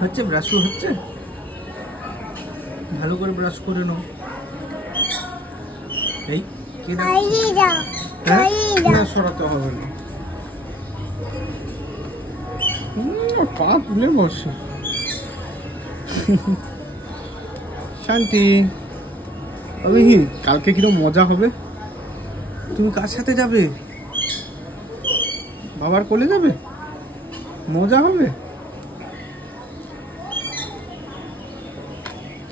হচ্ছে ব্রাশ হচ্ছে, ভালো করে ব্রাশ করে নাও। এই না সরাতে হবে না, পা তুলে বসে। শান্তি, কালকে কিরকম মজা হবে? তুমি কার সাথে যাবে? বাবার কোলে যাবে? মজা হবে।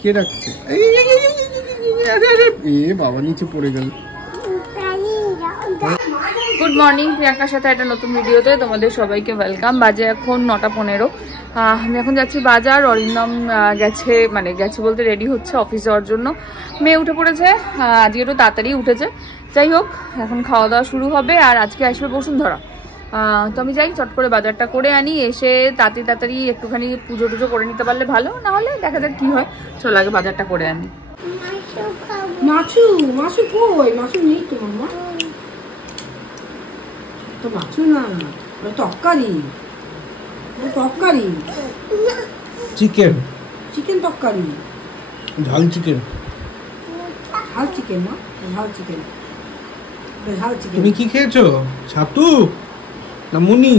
কে ডাকছে? বাবা নিচে পড়ে গেল। গুড মর্নিং, প্রিয়াঙ্কার সাথে একটা নতুন ভিডিওতে তোমাদের সবাইকে ওয়েলকাম। বাজে এখন 9:15। আমি এখন যাচ্ছি বাজার। অরিন্দম গেছে বলতে রেডি হচ্ছে অফিস যাওয়ার জন্য। মেয়ে উঠে পড়েছে, আজকে একটু তাড়াতাড়ি উঠেছে। যাই হোক, এখন খাওয়া দাওয়া শুরু হবে। আর আজকে আসবে বসুন্ধরা, তো আমি যাই চট করে বাজারটা করে আনি। এসে তাড়াতাড়ি একটুখানি পুজো টুজো করে নিতে পারলে ভালো, না হলে দেখা যাক কি হয়। চলো আগে বাজারটা করে আনি। মাছু কই? মাছু নেই তো মামা, তো মাছু না, তরকারি চিকেন তরকারি, ঝাল চিকেন না, ঝাল চিকেন। তুমি কি খেয়েছো? ছাতু না মুনি?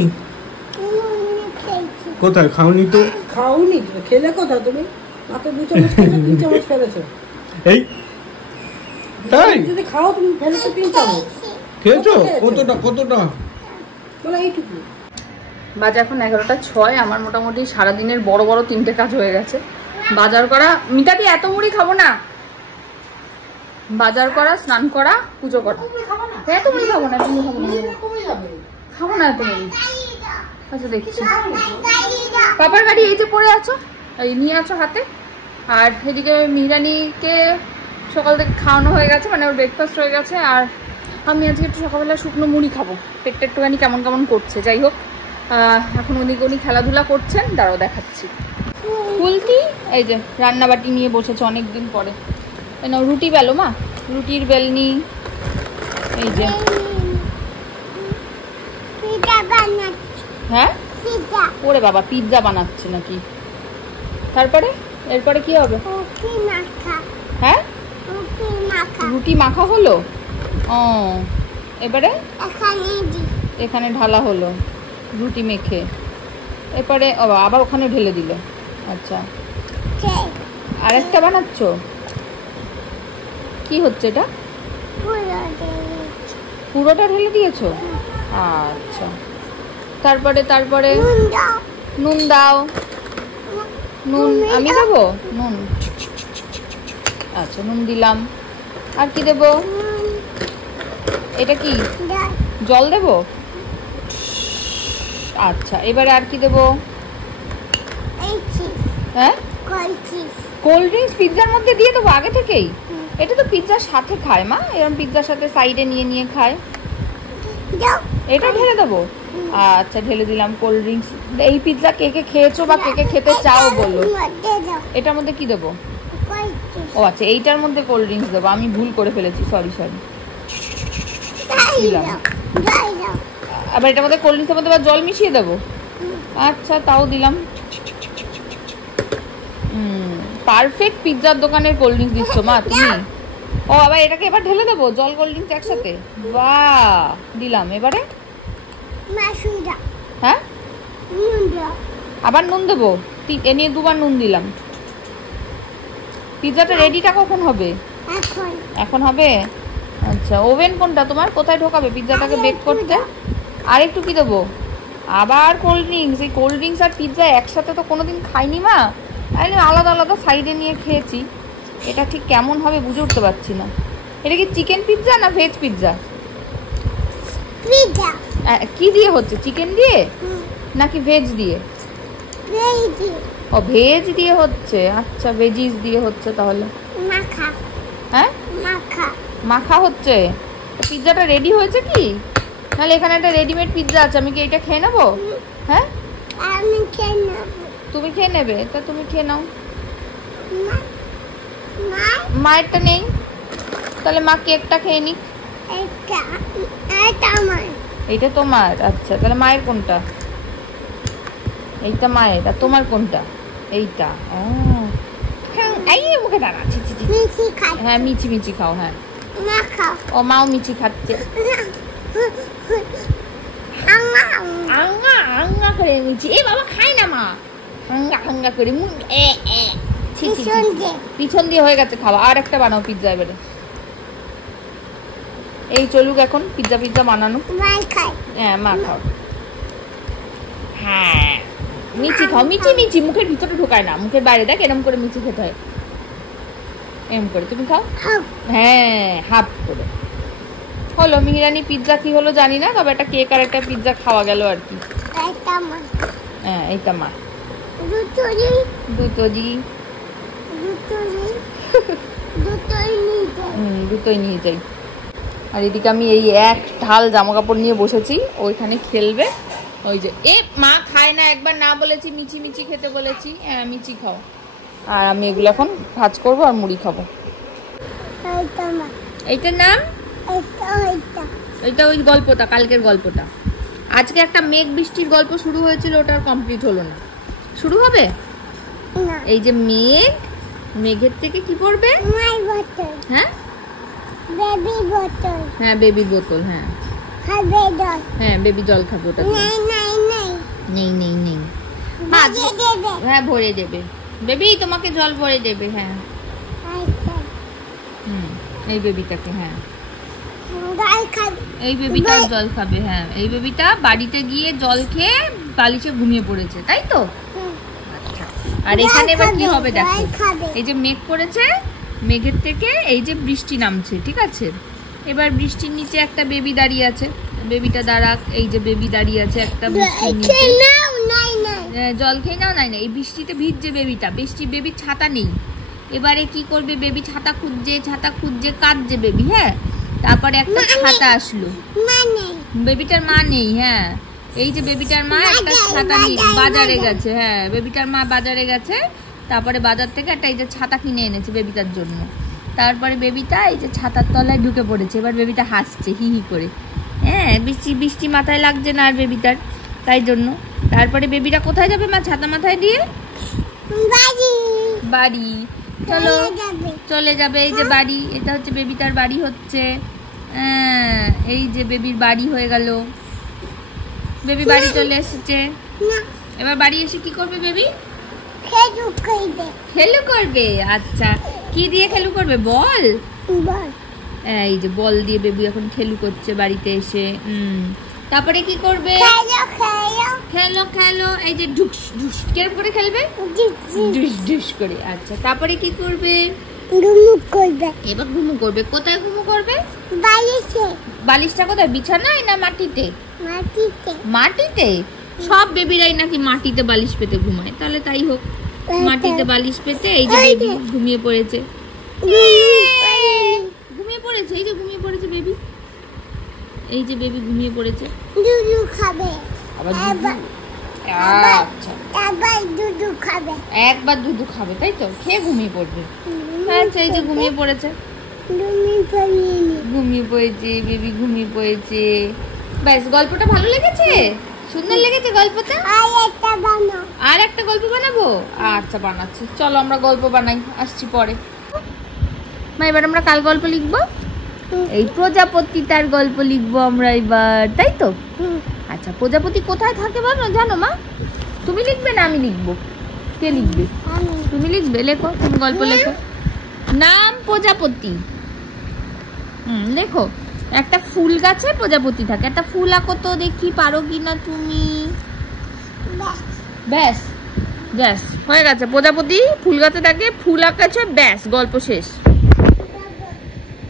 কোথায় খাওনি তো? খাওনি তো, খেলে কোথায় তুমি? মাত্র 2 চামচ খেয়েছো, 3 চামচ ফেলেছো। এই তাই যদি খাও তুমি ফেলেছো 3 চামচ খেয়েছো? কতটা বলো এইটুকু। বাজে এখন 11:06। আমার মোটামুটি সারাদিনের বড় 3টে কাজ হয়ে গেছে। বাজার করা, মিতাদি এত মুড়ি খাবো না। বাজার করা, স্নান করা, পুজো করা। এত মুড়ি খাবো না, তুমি খাবো না এত মুড়ি। আচ্ছা দেখছি, পাপার গাড়ি এই যে পড়ে আছো, এই নিয়ে আছো হাতে। আর এদিকে মিহিরানিকে সকাল থেকে খাওয়ানো হয়ে গেছে, মানে ওর ব্রেকফাস্ট হয়ে গেছে। আর আমি আজকে একটু সকালবেলা শুকনো মুড়ি খাবো। পেটটা একটুখানি কেমন করছে। যাই হোক, এখন উনি খেলাধুলা করছেন, দাঁড়াও দেখাচ্ছি। ফুলতি এই যে রান্নাবাটি নিয়ে বসেছে অনেকদিন পরে। না রুটি বেলো মা, রুটির বেলনি। এই যে হ্যাঁ, ওরে বাবা পিৎজা বানাচ্ছে নাকি? তারপরে এরপরে কি হবে? হ্যাঁ, রুটি মাখা হলো। ও এবারে এখানে ঢালা হলো রুটি মেখে। এরপরে আবার ওখানে ঢেলে দিল। আচ্ছা, আরেকটা বানাচ্ছ? কি হচ্ছে এটা? পুরোটা ঢেলে দিয়েছো? আচ্ছা, তারপরে নুন দাও। নুন আমি দেবো? নুন, আচ্ছা নুন দিলাম। আর কি দেবো? এটা কি জল দেবো? আচ্ছা, এবারে আর কি দেবো? হ্যাঁ, কোল্ড ড্রিঙ্কস পিৎজার মধ্যে দিয়ে দেবো আগে থেকেই? এটা তো পিৎজার সাথে খায় মা, এরকম পিৎজার সাথে সাইডে নিয়ে খায়। এটা ঢেলে দেবো? আচ্ছা ঢেলে দিলাম কোল্ড ড্রিঙ্কস। এই পিৎজা কে কে খেয়েছো বা কে কে খেতে চাও বলো। এটার মধ্যে কি দেবো? ও আচ্ছা, এইটার মধ্যে কোল্ড ড্রিঙ্কস দেবো। আমি ভুল করে ফেলেছি, সরি। দিলাম। আবার এটার মধ্যে কোল্ড ড্রিঙ্কসের মধ্যে আবার জল মিশিয়ে দেবো? আচ্ছা তাও দিলাম। পারফেক্ট পিৎজার দোকানের কোল্ড ড্রিঙ্কস দিচ্ছ মা তুমি। ও আবার এটাকে এবার ঢেলে দেবো, জল কোল্ড ড্রিঙ্কস একসাথে? বাহ, দিলাম। এবারে হ্যাঁ, আবার নুন দেবো? এ নিয়ে 2বার নুন দিলাম। পিৎজাটা রেডিটা কখন হবে? এখন হবে। আচ্ছা, ওভেন কোনটা তোমার? কোথায় ঢোকাবে পিৎজাটাকে বেক করতে? আর একটু কি দেবো? আবার কোল্ড ড্রিঙ্কস? এই কোল্ড ড্রিঙ্কস আর পিৎজা একসাথে তো কোনোদিন খাইনি মা, আলাদা আলাদা সাইডে নিয়ে খেয়েছি। এটা ঠিক কেমন হবে বুঝে উঠতে পারছি না। এটা কি চিকেন পিৎজা না ভেজ পিৎজা? কি দিয়ে হচ্ছে? চিকেন দিয়ে নাকি ভেজ দিয়ে? ও ভেজ দিয়ে হচ্ছে। আচ্ছা, ভেজিস দিয়ে হচ্ছে তাহলে। হ্যাঁ, মাখা হচ্ছে। পিৎজাটা রেডি হয়েছে কি? নাহলে এখানে একটা রেডিমেড পিৎজা আছে, আমি কি এটা খেয়ে নেবো? হ্যাঁ, তুমি খেয়ে নেবে? তা তুমি খেয়ে নাও। মায়েরটা নেই, তাহলে মা কেকটা খেয়ে নিক। এটা তোমার? আচ্ছা, তাহলে মায়ের কোনটা? এইটা মায়ের, আর তোমার কোনটা? এইটা। এই মুখে দাঁড়া। হ্যাঁ মিচি মিচি খাও। হ্যাঁ ও মাও মিচি খাচ্ছে। আঙ্গা আঙ্গা করে মিচি। এ বাবা খাই না মা, আঙ্গা আঙ্গা করে মুখ পিছন দিয়ে হয়ে গেছে খাওয়া। আর একটা বানাও পিৎজা এবারে। এই চলুক এখন পিৎজা পিৎজা বানানো। হ্যাঁ মা খাও। হ্যাঁ মিচি খাও, মিচি মিচি মুখের ভিতরে ঢোকায় না, মুখের বাইরে। দেখ এরম করে মিচি খেতে হয়, এরম করে। তুমি খাও। হ্যাঁ হাফ করে হলো। মিহিরানি পিৎজা কি হলো জানি না, তবে একটা কেক আর একটা পিৎজা খাওয়া গেল আর কি। হ্যাঁ এইটা মা দুটোই নিয়ে যাই। আর এদিকে আমি এই এক ঢাল জামা কাপড় নিয়ে বসেছি, ওইখানে খেলবে। ওই যে এ মা খায় না, একবার না বলেছি মিচি মিচি খেতে বলেছি। হ্যাঁ মিচি খাও। আর আমি এগুলো এখন ভাজ করবো আর মুড়ি খাবো। এইটার নাম এটা ওই গল্পটা, কালকের গল্পটা। আজকে একটা মেঘ বৃষ্টির গল্প শুরু হয়েছিল, ওটা আর কমপ্লিট হলো না। শুরু হবে এই যে মেঘ, মেঘের থেকে কি পড়বে? হ্যাঁ হ্যাঁ বেবির বোতল। হ্যাঁ হ্যাঁ বেবি জল খাবে। ওটা নেই নেই নেই। হ্যাঁ ভরে দেবে বেবি, তোমাকে জল ভরে দেবে। হ্যাঁ এই বেবিটাকে। হ্যাঁ এই বেবিটা জল খাবে। হ্যাঁ এই বেবিটা বাড়িতে গিয়ে জল খেয়ে বালিশে ঘুমিয়ে পড়েছে, তাই তো? আচ্ছা আর এখানে এবার কি হবে দেখো, এই যে মেঘ করেছে, মেঘের থেকে এই যে বৃষ্টি নামছে, ঠিক আছে? এবার বৃষ্টির নিচে একটা বেবি দাঁড়িয়ে আছে, বেবিটা দাঁড়াক। এই যে বেবি দাঁড়িয়ে আছে একটা বৃষ্টির নিচে। জল খেয়ে নাও। নাই না, এই বৃষ্টিতে ভিজছে বেবিটা। বেবির ছাতা নেই। এবারে কি করবে বেবি? ছাতা খুঁজছে কাঁদছে বেবি। হ্যাঁ তারপরে একটা ছাতা আসলো, বেবিটার মা নেই। হ্যাঁ এই যে বেবিটার মা একটা ছাতা নিয়ে বাজারে গেছে। হ্যাঁ বেবিটার মা বাজারে গেছে, তারপরে বাজার থেকে একটা এই যে ছাতা কিনে এনেছে বেবিটার জন্য। তারপরে বেবিটা এই যে ছাতার তলায় ঢুকে পড়েছে। এবার বেবিটা হাসছে হি হি করে। হ্যাঁ বৃষ্টি মাথায় লাগছে না আর বেবিটার, তাই জন্য। তারপরে বেবিটা কোথায় যাবে মা ছাতা মাথায় দিয়ে? বাড়ি। চলো চলে যাবে। এই যে বাড়ি, এটা হচ্ছে বেবিটার বাড়ি হচ্ছে। এই যে বেবির বাড়ি হয়ে গেল। বেবি বাড়ি চলে এসেছে। এবার বাড়ি এসে কি করবে বেবি? খেলু করবে। আচ্ছা কি দিয়ে খেলু করবে? বল। এই যে বল দিয়ে বেবি এখন খেলু করছে বাড়িতে এসে। তারপরে কি করবে? খেলো খেলো। এই যে ঢুস ঢুস কেরম করে খেলবে? ঢুস ঢুস করে। আচ্ছা তারপরে কি করবে? এবার ঘুমু করবে। কোথায় ঘুমু করবে? বালিশটা কোথায়? বিছানায় না মাটিতে? মাটিতে। সব বেবিরাই নাকি মাটিতে বালিশ পেতে ঘুমায়, তাহলে তাই হোক। মাটিতে বালিশ পেতে এই যে বেবি ঘুমিয়ে পড়েছে। ঘুমিয়ে পড়েছে, এই যে ঘুমিয়ে পড়েছে বেবি। এই যে বেবি ঘুমিয়ে পড়েছে। দুধু খাবে। আচ্ছা একবার দুধু খাবে, তাই তো? খেয়ে ঘুমিয়ে পড়বে। আচ্ছা এই যে ঘুমিয়ে পড়েছে। ঘুমিয়ে পড়েছে বেবি, ঘুমিয়ে পড়েছে। ব্যাস গল্পটা ভালো লেগেছে? সুন্দর লেগেছে গল্পটা? আর একটা গল্প বানাবো? আচ্ছা বানাচ্ছি, চলো আমরা গল্প বানাই, আসছি পরে। মা এবার আমরা কাল গল্প লিখবো। এই প্রজাপতি তার গল্প লিখবো আমরা এবার, তাই তো? আচ্ছা প্রজাপতি কোথায় থাকে জানো মা? তুমি লিখবে না আমি লিখবো? কে লিখবে? তুমি লিখবে। লেখো, তুমি গল্প লেখো। নাম প্রজাপতি। লেখো। একটা ফুল গাছে প্রজাপতি থাকে। একটা ফুল আঁকো তো দেখি, পারো কিনা তুমি। ব্যাস ব্যাস হয়ে গেছে। প্রজাপতি ফুল গাছে থাকে, ফুল আঁকাছে, ব্যাস গল্প শেষ।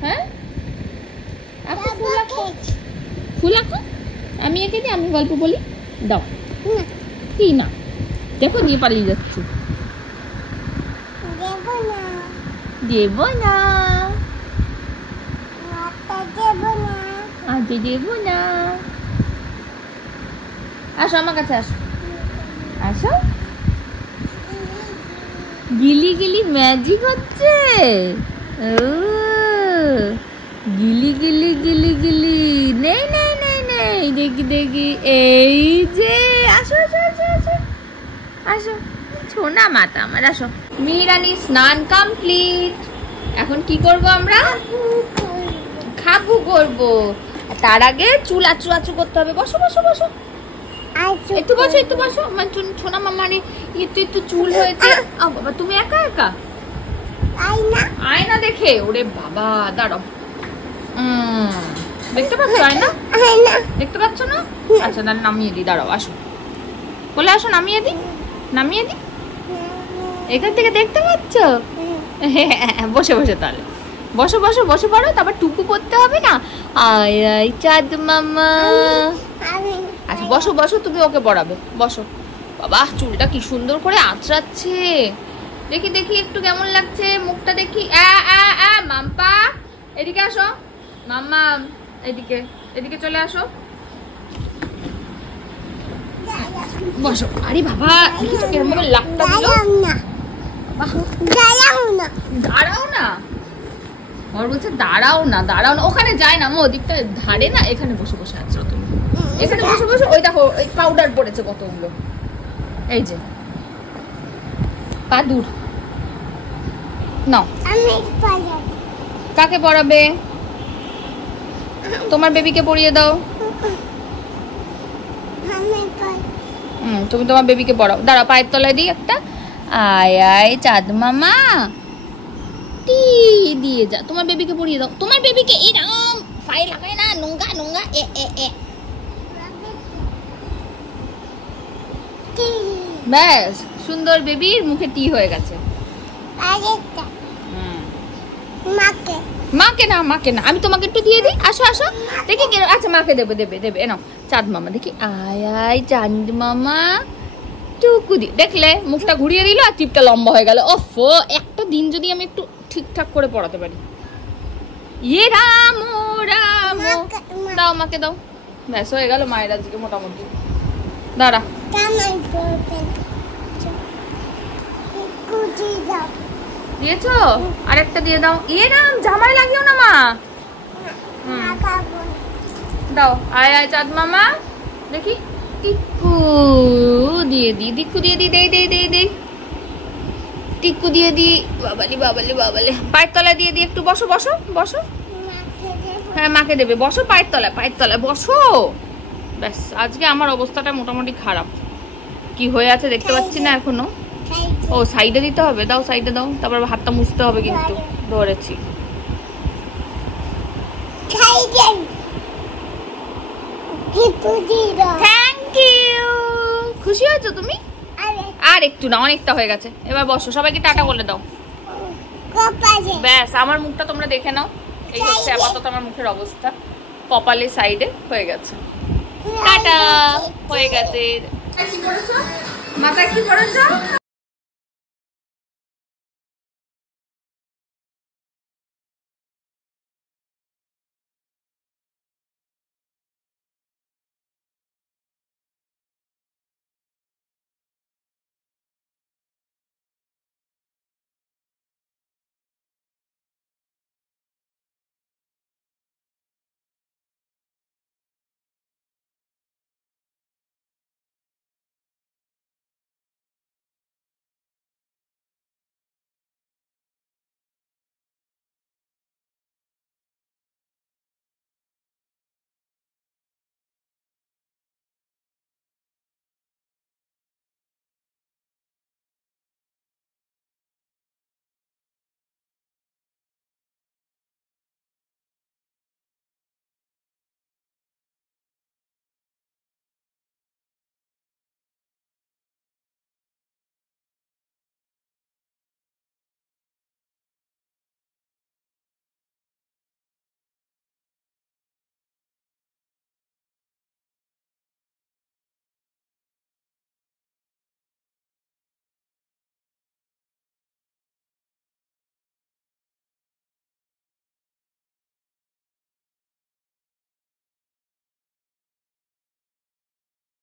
হ্যাঁ ফুল আঁকো। আমি এঁকে দিই, আমি গল্প বলি। দাও। কি না? দেখো নিয়ে পালিয়ে যাচ্ছি। দেব না, আজ দেব না। আসো আমার কাছে, আসো আসো। গিলি গিলি ম্যাজিক হচ্ছে। গিলি গিলি গিলি গিলি। নেই নেই নেই নেই, দেখি দেখি। এই যে আসো আসো আসো আসো। আসো সোনা মাতা আমার, আসো। মিহিরানি স্নান কমপ্লিট। এখন কি করব আমরা? খাবু করব। তার আগে চুল আচু আচু করতে হবে। বসো বসো বসো, একটু বসো একটু বসো। আমার সোনা মামারে একটু একটু চুল হয়েছে। বাবা তুমি একা একা? আয়না দেখে? ওরে বাবা দাঁড়াও, দেখতে পাচ্ছ আয়না? দেখতে পাচ্ছ না? আচ্ছা তাহলে নামিয়ে দিই, দাঁড়াও আসো, বলে আসো, নামিয়ে দিই, নামিয়ে দিই। এখান থেকে দেখতে পাচ্ছ? বসে বসে তাহলে বসো বসো বসে পড়ো, তারপর টুকু পড়তে হবে না? আয় আয় চাঁদ মামা। আচ্ছা বসো বসো, তুমি ওকে পড়াবে, বসো। বাবা চুলটা কি সুন্দর করে আঁচড়াচ্ছে, দেখি দেখি একটু কেমন লাগছে মুখটা দেখি। মাম্পা এদিকে আসো, মাম্মা এদিকে এদিকে চলে আসো, বসো। আরে বাবা দেখেছো কিরকম ভাবে লাকটা দিল? দাঁড়াও না, ওর বলছে দাঁড়াও না, দাঁড়াও না, ওখানে যায় না, ওদিকটা ধারে না, এখানে বসে বসে আছো তুমি, এখানে বসে বসে। ওই দেখো ওই পাউডার পড়েছে কতগুলো, এই যে পা দূর নাও। কাকে পড়াবে? তোমার বেবিকে পড়িয়ে দাও। তুমি তোমার বেবিকে পড়াও, দাঁড়াও পায়ের তলায় দিই একটা। আয় আয় চাঁদ মামা টি দিয়ে যা, তোমার বেবিকে পড়িয়ে দাও। তোমার বেবিকে এরকম পায়ে লাগায় না, নোংরা নোংরা। এ এ এ ব্যাস, সুন্দর বেবির মুখে টি হয়ে গেছে। মাকে না, মাকে না, আমি তোমাকে একটু দিয়ে দিই, আসো আসো দেখি। আচ্ছা মাকে দেবে দেবে দেবে, এনো চাঁদ মামা দেখি। আয় আয় চাঁদ মামা টুকু দি, দেখলে মুখটা ঘুরিয়ে দিল আর টিপটা লম্বা হয়ে গেল। ওফ, একটা দিন যদি আমি একটু ঠিকঠাক করে পড়াতে পারি। ইয়ে রাম রাম, দাও মাকে দাও, ব্যাস হয়ে গেল মায়ের আজকে মোটামুটি। দাঁড়া দিয়েছো, আরেকটা দিয়ে দাও। ইয়ে রাম জামায় লাগিও না মা। দাও আয় আয় চাঁদ মামা দেখি। টিকু দিয়ে দি, টিকু দিয়ে দি, দেই দেই দেই দেই, টিকু দিয়ে দি। বাবালি বাবালি বাবালি, পায়ের তলায় দিয়ে দি একটু। বসো বসো বসো, হ্যাঁ মাকে দেবে, বসো পায়ের তলায়, পায়ের তলায় বসো। ব্যাস আজকে আমার অবস্থাটা মোটামুটি খারাপ, কি হয়ে আছে দেখতে পাচ্ছি না এখনো। ও সাইডে দিতে হবে, দাও সাইডে দাও, তারপর হাতটা মুছতে হবে কিন্তু। ধরেছি, থ্যাংক ইউ। খুশি হয়েছো তুমি? আর একটু না, অনেকটা হয়ে গেছে, এবার বসো, সবাইকে টাটা বলে দাও। ব্যাস আমার মুখটা তোমরা দেখে নাও, এই হচ্ছে আপাতত আমার মুখের অবস্থা। কপালে সাইডে হয়ে গেছে, টাটা হয়ে গেছে। কি করেছো মাথায়, কি করেছো?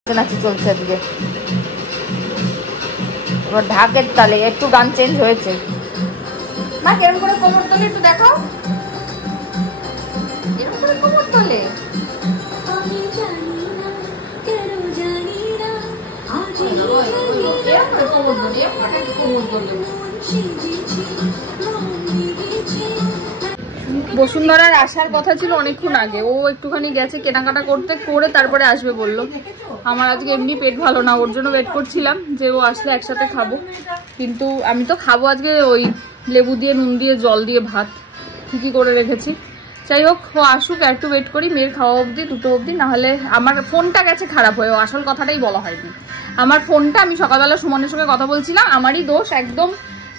নাচি চলছে আজকে, এবার ঢাকের তালে একটু গান চেঞ্জ হয়েছে। মা কেরম করে কোমর তোলে একটু দেখো, এরকম করে কোমর তোলে। বসুন্ধরার আসার কথা ছিল অনেকক্ষণ আগে, ও একটুখানি গেছে কেনাকাটা করতে, করে তারপরে আসবে বললো। আমার আজকে এমনি পেট ভালো না, ওর জন্য ওয়েট করছিলাম যে ও আসলে একসাথে খাবো, কিন্তু আমি তো খাবো আজকে ওই লেবু দিয়ে নুন দিয়ে জল দিয়ে ভাত ঠিকই করে রেখেছি। যাই হোক, ও আসুক, একটু ওয়েট করি মেয়ের খাওয়া অবধি, 2টো অবধি। নাহলে আমার ফোনটা গেছে খারাপ হয়ে, আসল কথাটাই বলা হয়নি। আমার ফোনটা, আমি সকালবেলা সুমনের সঙ্গে কথা বলছিলাম, আমারই দোষ একদম,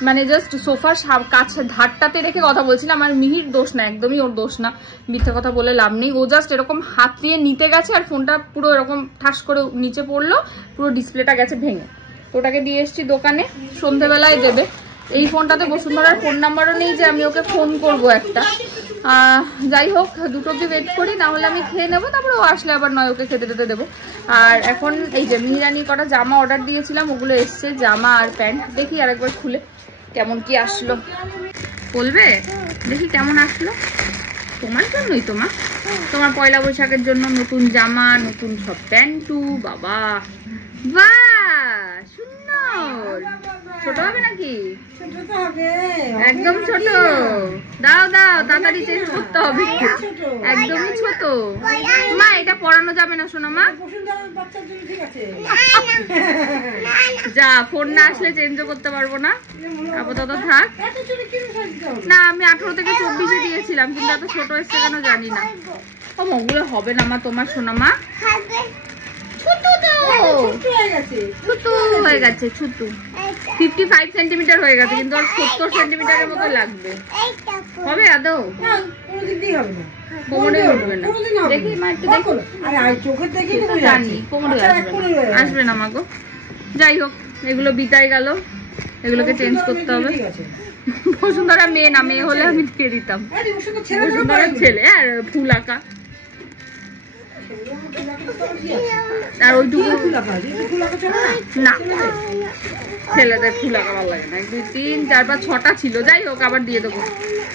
মানে জাস্ট সোফার কাছে ধারটাতে রেখে কথা বলছিলাম। আমার মিহির দোষ না, একদমই ওর দোষ না, মিথ্যা কথা বলে লাভ নেই। ও জাস্ট এরকম হাত দিয়ে নিতে গেছে আর ফোনটা পুরো এরকম ঠাস করে নিচে পড়লো, পুরো ডিসপ্লেটা গেছে ভেঙে। তো ওটাকে দিয়ে এসছি দোকানে, সন্ধ্যেবেলায় দেবে। এই ফোনটাতে বসুন্ধরার ফোন নাম্বারও নেই যে আমি ওকে ফোন করবো একটা। যাই হোক, 2টো অবধি ওয়েট করি, না হলে আমি খেয়ে নেবো, তারপরে ও আসলে আবার নয় ওকে খেতে টেতে দেবো। আর এখন এই যে মিহিরানির কটা জামা অর্ডার দিয়েছিলাম, ওগুলো এসছে, জামা আর প্যান্ট। দেখি আরেকবার খুলে কেমন কি আসলো, বলবে দেখি কেমন আসলো। তোমার জন্যই, তোমার পয়লা বৈশাখের জন্য নতুন জামা, নতুন সব প্যান্টু। বাবা বাহ, সুন্দর। ছোট হবে নাকি? একদম ছোট। দাও দাও, তাড়াতাড়ি চেঞ্জ করতে হবে, একদমই ছোট। মা এটা পরানো যাবে না শোনো মা, যা ফোন না আসলে চেঞ্জও করতে পারবো না, আপাতত থাক। না আমি 18 থেকে 24 দিয়েছিলাম, কিন্তু এত ছোট এসছে কেন জানি না। ওগুলো হবে না মা, তোমার শোনো মা, ছোট হয়ে গেছে, ছোট 55 সেন্টিমিটার হয়ে গেছে, কিন্তু আর 70 সেন্টিমিটারের মতো লাগবে। হবে আদৌ? কোমরে উঠবে না, দেখি মা একটু দেখো, জানি কোমরে আসবে না মা গো। যাই হোক, এগুলো বিতাই গেল, এগুলোকে চেঞ্জ করতে হবে। বসুন্ধরা মেয়ে না, মেয়ে হলে আমি দিয়ে দিতাম, বসুন্ধরার ছেলে আর ফুল আঁকা। আর ওইটুকু না, ছেলেদের ফুল আঁকা ভালো লাগে না। 1 2 3 4 5 6টা ছিল, যাই হোক আবার দিয়ে দেবো।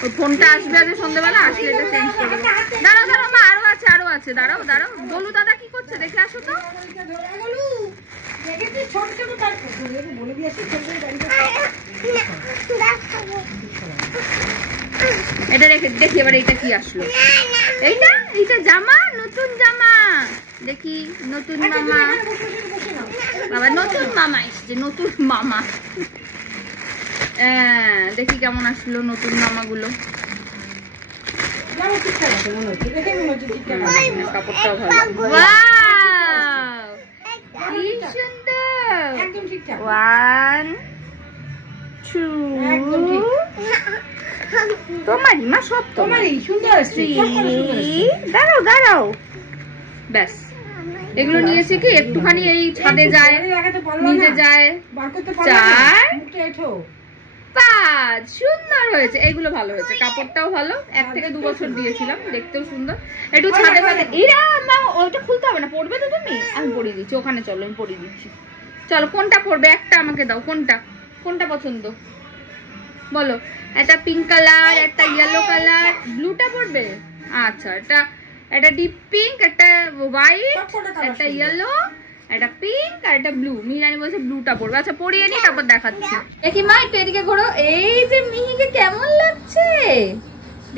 ওই ফোনটা আসবে আজ সন্ধ্যেবেলা, আসলে এটা চেঞ্জ করে দেবো। দাঁড়াও দাঁড়াও মা, আরো আছে, দাঁড়াও দাঁড়াও। বলু দাদা কি করছে দেখে আসো তো। এটা রেখে দেখি এবার এইটা কি আসলো। এইটা জামা, নতুন জামা। দেখি নতুন মামা, বাবা নতুন মামা এসছে, নতুন মামা। দেখি কেমন আসলো নতুন মামা গুলো। কাপড়টাও ভালো, কি সুন্দর। 1 2 তোমারই মা, সব তোমারই সুন্দর। দাঁড়াও দাঁড়াও, ব্যাস। এগুলো নিয়েছি কি একটুখানি এই ছাদে যায়, নিচে যায়। 4 5 সুন্দর হয়েছে, এগুলো ভালো হয়েছে, কাপড়টাও ভালো। 1 থেকে 2 বছর দিয়েছিলাম, দেখতেও সুন্দর। একটু ছাদে ফাদে। এরা মা ওইটা খুলতে হবে না, পড়বে তো তুমি, আমি পরিয়ে দিচ্ছি। ওখানে চলো, আমি পরিয়ে দিচ্ছি। চলো কোনটা পড়বে, একটা আমাকে দাও। কোনটা পছন্দ বলো। একটা পিঙ্ক কালার, একটা ইয়েলো কালার, ব্লুটা পড়বে। আচ্ছা, একটা ডিপ পিঙ্ক, একটা হোয়াইট, একটা ইয়েলো, একটা পিঙ্ক আর একটা ব্লু। মিরানি বলছে ব্লুটা পড়বে। আচ্ছা পরিয়ে নি, তারপর দেখাচ্ছি। দেখি মা একটু এদিকে ঘোরো। এই যে মিহিকে কেমন লাগছে,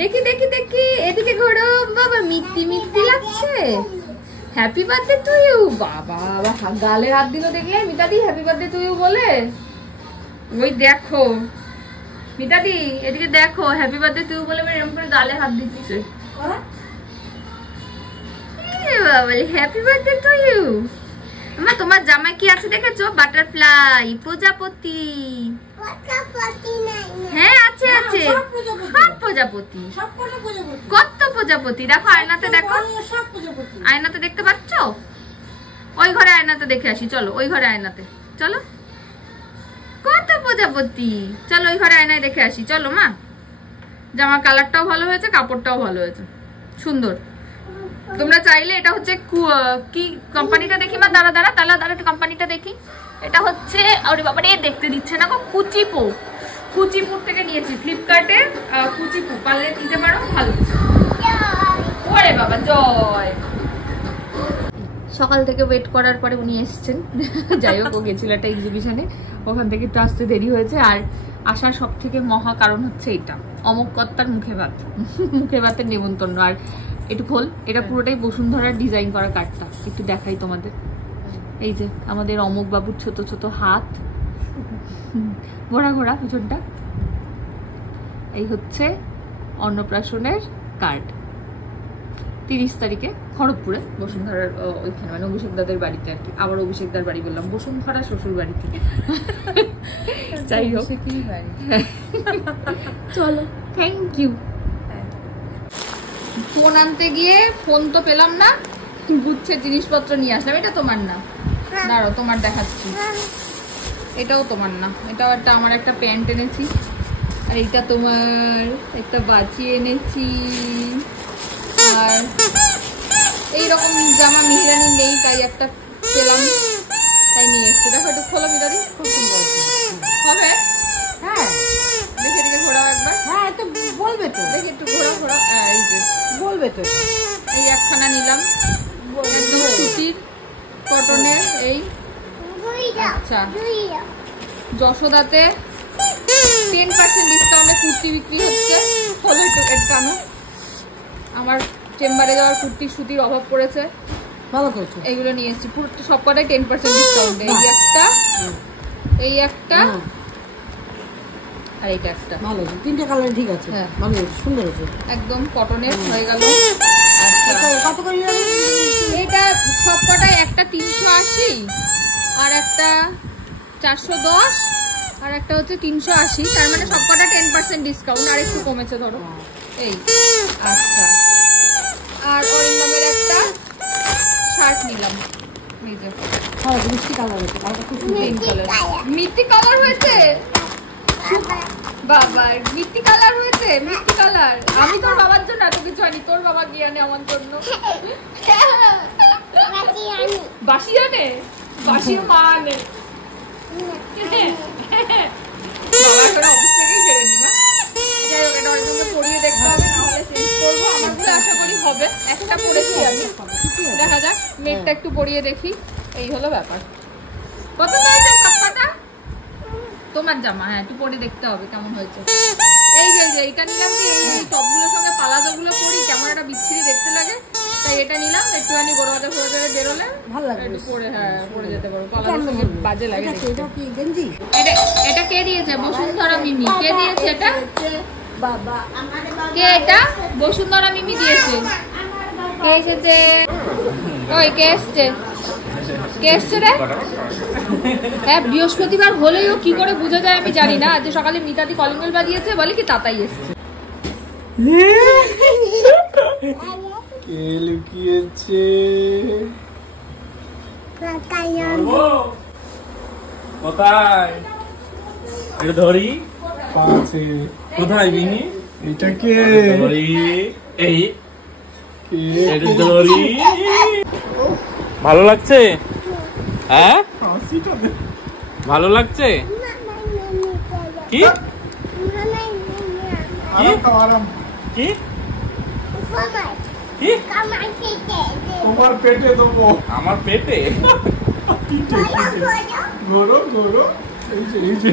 দেখি দেখি দেখি, এদিকে ঘোরো। বাবা মিত্তি মিত্তি লাগছে। Happy birthday to you. বাবা গালে হাত দিল দেখলে মিতাদি, হ্যাপি বার্থডে টু ইউ বলে। ওই দেখো মিতাদি, এদিকে দেখো, হ্যাপি বার্থডে টু ইউ বলে এরকম করে গালে হাত দিচ্ছে। Happy birthday to you. মা তোমার জামায় কি আছে দেখেছো? বাটারফ্লাই, প্রজাপতি। হ্যাঁ আছে আছে, সব প্রজাপতি, কত প্রজাপতি। দেখো আয়নাতে, দেখো আয়নাতে দেখতে পাচ্ছ? ওই ঘরে আয়নাতে দেখে আসি, চলো ওই ঘরে আয়নাতে চলো। কত প্রজাপতি, চলো ওই ঘরে আয়নায় দেখে আসি, চলো মা। জামার কালারটাও ভালো হয়েছে, কাপড়টাও ভালো হয়েছে, সুন্দর। তোমরা চাইলে, এটা হচ্ছে কি কোম্পানিটা দেখি মা, দাঁড়া দাঁড়া দাঁড়া দাঁড়া, একটু কোম্পানিটা দেখি। এটা হচ্ছে, আরে বাবা রে দেখতে দিচ্ছে না গো, কুচিপুর থেকে নিয়েছি, ফ্লিপকার্টে। কুচিপু পারলে নিতে পারো, ভালো। ওরে বাবা জয়। সকাল থেকে ওয়েট করার পরে উনি এসেছেন। যাই হোক, ও গেছিল একটা এক্সিবিশনে, ওখান থেকে একটু আসতে দেরি হয়েছে। আর আসার সব থেকে মহা কারণ হচ্ছে এটা, অমুক কর্তার মুখে ভাত, মুখে ভাতের নেমন্তন্ন। আর একটু খোল, এটা পুরোটাই বসুন্ধরার ডিজাইন করা কার্ডটা, একটু দেখাই তোমাদের। এই যে আমাদের অমুক বাবুর ছোট ছোট হাত, ঘোরা ঘোরা পিছনটা। এই হচ্ছে অন্নপ্রাশনের কার্ড, 30 তারিখে খড়গপুরে বসুন্ধরার ওইখানে, মানে অভিষেক দাদের বাড়িতে আর কি। আবার অভিষেক দার বাড়ি বললাম, বসুন্ধরা শ্বশুর বাড়ি থেকে। যাই হোক, চলো, থ্যাংক ইউ। ফোন আনতে গিয়ে ফোন তো পেলাম না, গুচ্ছের জিনিসপত্র নিয়ে আসলাম। এটা তোমার না, দাঁড়াও তোমার দেখাচ্ছি। এটাও তোমার না, এটাও একটা আমার একটা প্যান্ট এনেছি। আর এইটা তোমার একটা বাঁচি এনেছি। আর এইরকম জামা মিহিরানি নেই, তাই একটা পেলাম, তাই নিয়ে এসছি। দেখো একটু খোলো মিতাদি, খুব সুন্দর হবে। হ্যাঁ, দেখে এদিকে ঘোরাও একবার। হ্যাঁ তো বলবে তো, দেখি একটু ঘোরা ঘোরা। এই যে বলবে তো। এই একখানা নিলাম, একদম সুতির কটনের। এই আচ্ছা, যশোদাতে 10% ডিসকাউন্টে কুর্তি বিক্রি হচ্ছে। হলো একটু টানো, আমার চেম্বারে যাওয়ার কুর্তির সুতির অভাব পড়েছে, ভালো করছো। এইগুলো নিয়ে এসেছি পুরো সবকটাই 10% ডিসকাউন্টে। এই একটা, এই একটা, আর এইটা একটা। ভালো, তিনটে কালার ঠিক আছে। হ্যাঁ, ভালো, সুন্দর আছে, একদম কটনের হয়ে গেল। আচ্ছা, কত করে এটা সবকটাই একটা 380, আর একটা 410, আর একটা হচ্ছে 380। তার মানে সবকটা 10% ডিসকাউন্ট, আর একটু কমেছে ধরো। এই আচ্ছা, আর অরিন্দমের একটা শার্ট নিলাম। এই যে হ্যাঁ, মিষ্টি কালার আছে, কালারটা খুব সুন্দর। মিষ্টি কালার হয়েছে বাবা, মিষ্টি কালার হয়েছে, মিষ্টি কালার। আমি তোর বাবার জন্য এত কিছু আনি, তোর বাবা গিয়ে আনে আমার জন্য। বাসি আনে, বাসির মা আনে। বাবা এখন অফিস থেকেই ফেরে নি। যাই হোক, এটা অরিন্দমকে পরিয়ে দেখতে হবে, নাহলে চেঞ্জ করবো। আমার পুরো আশা করি হবে। একটা পরেছি আমি, দেখা যাক। মেয়েরটা একটু পরিয়ে দেখি। এই হলো ব্যাপার। পছন্দ হয়েছে সবকটা? তোমার জামা, হ্যাঁ একটু পরে দেখতে হবে কেমন হয়েছে। এই যে এইটা নিলাম, কি এই টপগুলোর সঙ্গে পালাজোগুলো পরি, কেমন একটা বিচ্ছিরি দেখতে লাগে, তাই এটা নিলাম। একটুখানি গোড়া ফোড়া বেরোলে ভালো লাগে, একটু পরে, হ্যাঁ পরে যেতে পারো। পালাজোর সঙ্গে বাজে লাগে। এটা কি গেঞ্জি? এটা কে দিয়েছে? বসুন্ধরা মিমি। কে দিয়েছে এটা? বাবা, কে এটা? বসুন্ধরা মিমি দিয়েছে। কে এসেছে? ওই কে এসছে? কে এসছে রে? হ্যাঁ, বৃহস্পতিবার হলেও কি করে বোঝা যায় আমি জানি না। আজ সকালে মিতাদি কলিং বেল বাজিয়েছে, বলে কি তাতাই এসছে। কে লুকিয়েছে? কোথায়? এটা ধরি পাশে। কোথায় বিনি? এটা কে? ধরি এই কে? এটা ধরি। ভালো লাগছে? হ্যাঁ, হাসিটা দে। ভালো লাগছে? কি আরাম খাও, আরাম। কি কি? তোমার পেটে দেবো। আমার পেটে? ঘোরো ঘোরো, এই যে এই যে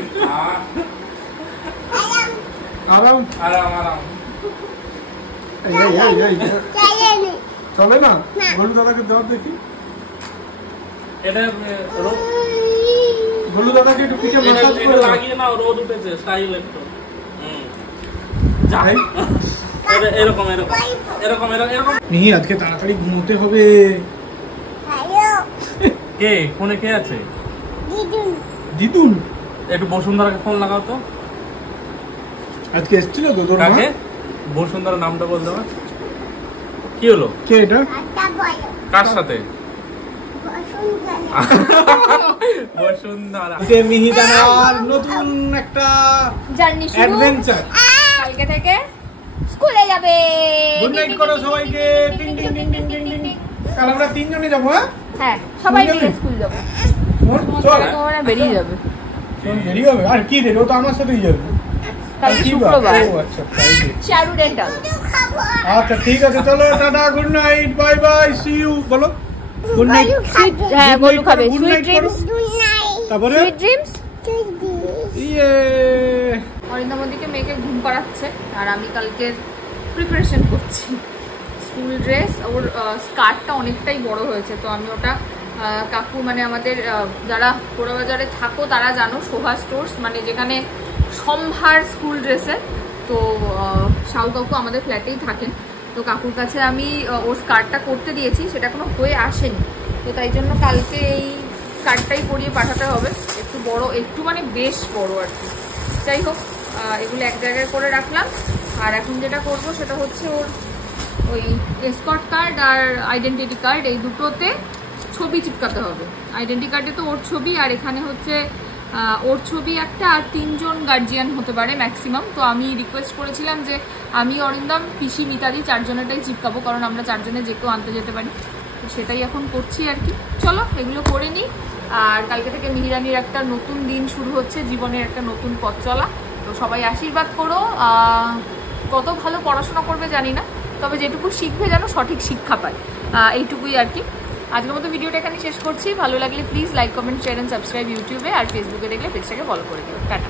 আরাম। আরাম আরাম। এই এই এই চলে না? গোলু দাদাকে দাও দেখি। এটা গোলু দাদাকে একটু পিঠে এটা মাসাজ করে দাও। লাগিয়ে নাও, রোদ উঠেছে, স্টাইল একটু। যাই। এরকম এরকম এরকম এরকম। মিহি, আজকে তাড়াতাড়ি ঘুমোতে হবে। কে ফোনে কে আছে? দিদুন একটু বসুন্ধরাকে ফোন লাগাও তো। আজকে এসেছিল তো তোর মা? কাকে? বসুন্ধরা নামটা বলতে হবে। কি হলো? কে এটা? কার সাথে? বসুন্ধরা। আজকে মিহিদানার নতুন একটা জার্নি শুরু। অ্যাডভেঞ্চার। কালকে থেকে স্কুলে যাবে। গুড নাইট করো সবাইকে। টিং টিং টিং টিং টিং টিং। কাল আমরা তিনজনে যাবো। হ্যাঁ, সবাই মিলে স্কুল যাবো। চল, তোমরা বেরিয়ে যাবে। দেরি হবে। আর কি দেরি? ও তো আমার সাথেই যাবে। কালকে কি শুক্রবার। ও আচ্ছা, ফ্রাইডে। চারু ডেন্টাল। আচ্ছা ঠিক আছে, চলো tata, good night, bye bye, see you. বলো গুড নাইট। হ্যাঁ গোলু খাবে। Good সুইট night ড্রিমস, তারপরে সুইট ড্রিমস। ইয়ে অরিন্দমদিকে মেয়েকে ঘুম পাড়াচ্ছে আর আমি কালকের প্রিপারেশন করছি। স্কুল ড্রেস, ওর স্কার্টটা অনেকটাই বড় হয়েছে, তো আমি ওটা কাকু মানে আমাদের যারা পোড়াবাজারে থাকো তারা জানো, শোভা স্টোর্স মানে যেখানে সম্ভার স্কুল ড্রেসের, তো সাউ কাকু আমাদের ফ্ল্যাটেই থাকেন, তো কাকুর কাছে আমি ওর স্কার্টটা করতে দিয়েছি, সেটা এখনো হয়ে আসেনি, তো তাই জন্য কালকে এই স্কার্টটাই পরিয়ে পাঠাতে হবে। একটু বড়, একটু মানে বেশ বড় আর কি। যাই হোক, এগুলো এক জায়গায় করে রাখলাম। আর এখন যেটা করব সেটা হচ্ছে ওর ওই এসকর্ট কার্ড আর আইডেন্টিটি কার্ড, এই দুটোতে ছবি চিপকাতে হবে। আইডেন্টি কার্ডে তো ওর ছবি, আর এখানে হচ্ছে ওর ছবি একটা, আর 3 জন গার্জিয়ান হতে পারে ম্যাক্সিমাম। তো আমি রিকোয়েস্ট করেছিলাম যে আমি, অরিন্দম, পিসি, মিতাদি 4 জনেরটাই চিপকাবো, কারণ আমরা 4 জনে যে কেউ আনতে যেতে পারি। তো সেটাই এখন করছি আর কি। চলো এগুলো করে নিই। আর কালকে থেকে মিহিরানির একটা নতুন দিন শুরু হচ্ছে, জীবনের একটা নতুন পথ চলা। তো সবাই আশীর্বাদ করো। কত ভালো পড়াশোনা করবে জানি না, তবে যেটুকু শিখবে যেন সঠিক শিক্ষা পায়, এইটুকুই আর কি। আজকের মতো ভিডিওটা এখানে শেষ করছি। ভালো লাগলে please like, comment, share and subscribe ইউটিউবে, আর ফেসবুকে দেখলে পেজটাকে ফলো করে দিও। টাটা।